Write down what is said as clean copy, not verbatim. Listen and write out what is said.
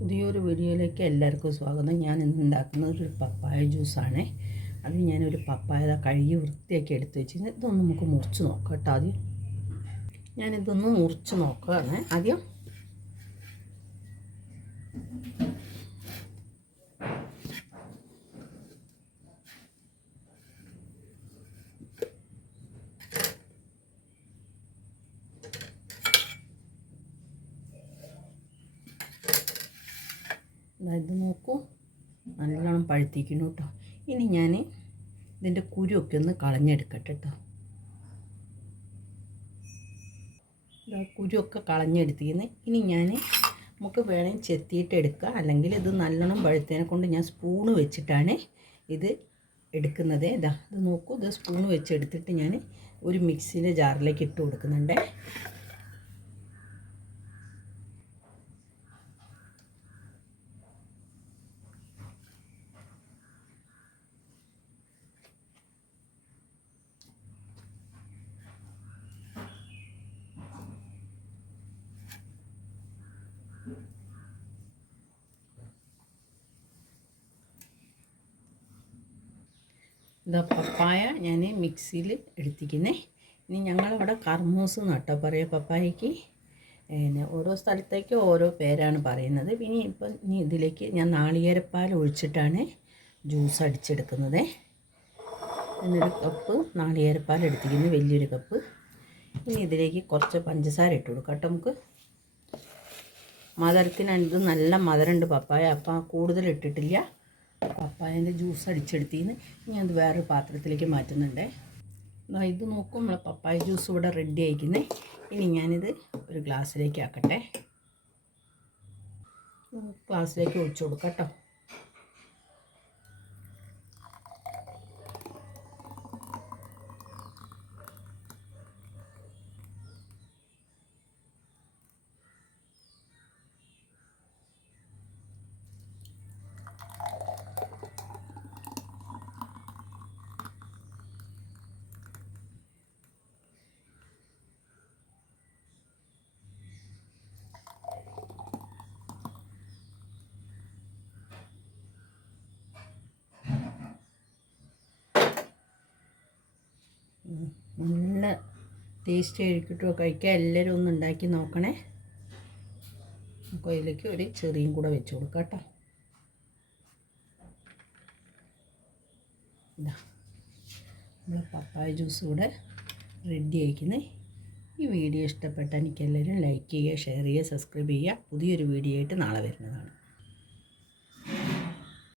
പുതിയൊരു വീഡിയോയിലേക്ക് എല്ലാവർക്കും സ്വാഗതം. ഞാൻ ഇന്ന് ഉണ്ടാക്കുന്നത് ഒരു പപ്പായ ജ്യൂസാണ്. അത് ഞാനൊരു പപ്പായ കഴുകി വൃത്തിയാക്കി എടുത്ത് വെച്ചിരുന്നു. ഇതൊന്ന് നമുക്ക് മുറിച്ച് നോക്കാം കേട്ടോ. ആദ്യം ഞാനിതൊന്ന് മുറിച്ച് നോക്കുകയാണ്. ആദ്യം ഇത് നോക്കൂ, നല്ലോണം പഴുത്തിക്കുന്നു കേട്ടോ. ഇനി ഞാൻ ഇതിൻ്റെ കുരുവൊക്കെ ഒന്ന് കളഞ്ഞെടുക്കട്ടെ കേട്ടോ. കുരുവൊക്കെ കളഞ്ഞെടുത്തിരുന്നു. ഇനി നമുക്ക് വേണമെങ്കിൽ ചെത്തിയിട്ട് എടുക്കുക, അല്ലെങ്കിൽ ഇത് നല്ലോണം പഴുത്തതിനെ കൊണ്ട് ഞാൻ സ്പൂണ് വെച്ചിട്ടാണ് ഇത് എടുക്കുന്നത്. ഇത് നോക്കൂ, ഇത് സ്പൂണ് വെച്ചെടുത്തിട്ട് ഞാൻ ഒരു മിക്സിൻ്റെ ജാറിലേക്ക് ഇട്ട് കൊടുക്കുന്നുണ്ട്. ഇതാ പപ്പായ ഞാൻ മിക്സിയിൽ എടുത്തിരിക്കുന്നത്. ഇനി ഞങ്ങളവിടെ കർമൂസ് നട്ടോ പറയുക പപ്പായയ്ക്ക്. പിന്നെ ഓരോ സ്ഥലത്തേക്ക് ഓരോ പേരാണ് പറയുന്നത്. പിന്നെ ഇനി ഇതിലേക്ക് ഞാൻ നാളികേരപ്പാൽ ഒഴിച്ചിട്ടാണ് ജ്യൂസ് അടിച്ചെടുക്കുന്നത്. എന്നൊരു കപ്പ് നാളികേരപ്പാൽ എടുത്തിരിക്കുന്നത്, വലിയൊരു കപ്പ്. ഇനി ഇതിലേക്ക് കുറച്ച് പഞ്ചസാര ഇട്ട് കൊടുക്കാം കേട്ടോ. നമുക്ക് മധുരത്തിനാണ്, ഇത് നല്ല മധുരമുണ്ട് പപ്പായ, അപ്പം കൂടുതൽ ഇട്ടിട്ടില്ല. പപ്പായൻ്റെ ജ്യൂസ് അടിച്ചെടുത്തിന്ന് ഇനി അത് വേറൊരു പാത്രത്തിലേക്ക് മാറ്റുന്നുണ്ട്. ഇത് നോക്കും, നമ്മളെ പപ്പായ ജ്യൂസ് ഇവിടെ റെഡി ആയിരിക്കുന്നത്. ഇനി ഞാനിത് ഒരു ഗ്ലാസ്സിലേക്ക് ആക്കട്ടെ. ഗ്ലാസ്സിലേക്ക് ഒഴിച്ചു കൊടുക്കാം കേട്ടോ. നല്ല ടേസ്റ്റ് ആയിരിക്കും കഴിക്കാൻ. എല്ലാവരും ഒന്ന് ഉണ്ടാക്കി നോക്കണേ. നമുക്ക് അതിലേക്ക് ഒരു ചെറിയും കൂടെ വെച്ച് കൊടുക്കാം കേട്ടോ. ഇതാ നമ്മൾ പപ്പായ ജ്യൂസ് കൂടെ റെഡി ആയിരിക്കുന്നത്. ഈ വീഡിയോ ഇഷ്ടപ്പെട്ടാൽ എനിക്കെല്ലാവരും ലൈക്ക് ചെയ്യുക, ഷെയർ ചെയ്യുക, സബ്സ്ക്രൈബ് ചെയ്യുക. പുതിയൊരു വീഡിയോ ആയിട്ട് നാളെ വരുന്നതാണ്.